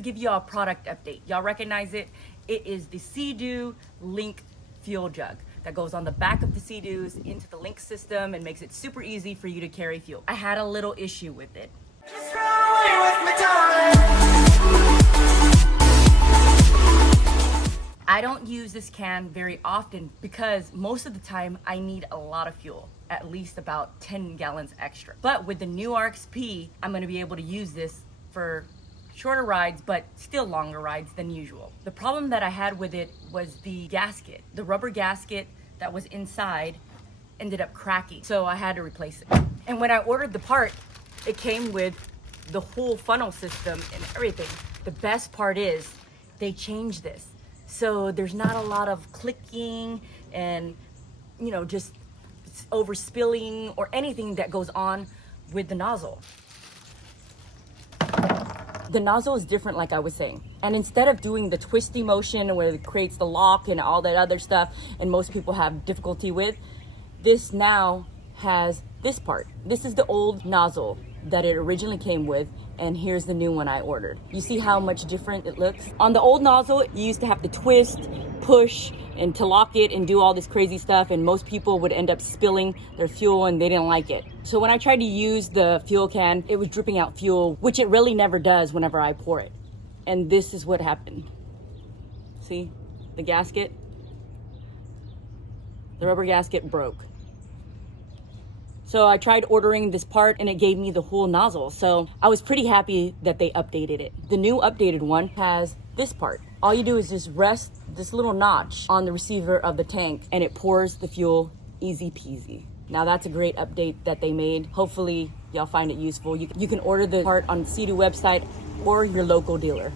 to give you a product update. Y'all recognize it? It is the Seadoo LinQ Fuel Jug that goes on the back of the Seadoos into the LinQ system and makes it super easy for you to carry fuel. I had a little issue with it. Just run away with me, darling. I don't use this can very often because most of the time I need a lot of fuel, at least about 10 gallons extra. But with the new RXP, I'm gonna be able to use this for shorter rides, but still longer rides than usual. The problem that I had with it was the gasket. The rubber gasket that was inside ended up cracking, so I had to replace it. And when I ordered the part, it came with the whole funnel system and everything. The best part is they changed this. So there's not a lot of clicking and, you know, just overspilling or anything that goes on with the nozzle. The nozzle is different, like I was saying. And instead of doing the twisty motion where it creates the lock and all that other stuff, and most people have difficulty with, this now has this part. This is the old nozzle that it originally came with, and here's the new one I ordered. You see how much different it looks? On the old nozzle, you used to have to twist, push, and to lock it and do all this crazy stuff, and most people would end up spilling their fuel and they didn't like it. So when I tried to use the fuel can, it was dripping out fuel, which it really never does whenever I pour it. And this is what happened. See, the gasket? The rubber gasket broke. So I tried ordering this part and it gave me the whole nozzle. So I was pretty happy that they updated it. The new updated one has this part. All you do is just rest this little notch on the receiver of the tank and it pours the fuel easy peasy. Now that's a great update that they made. Hopefully y'all find it useful. You can order the part on the Seadoo website or your local dealer.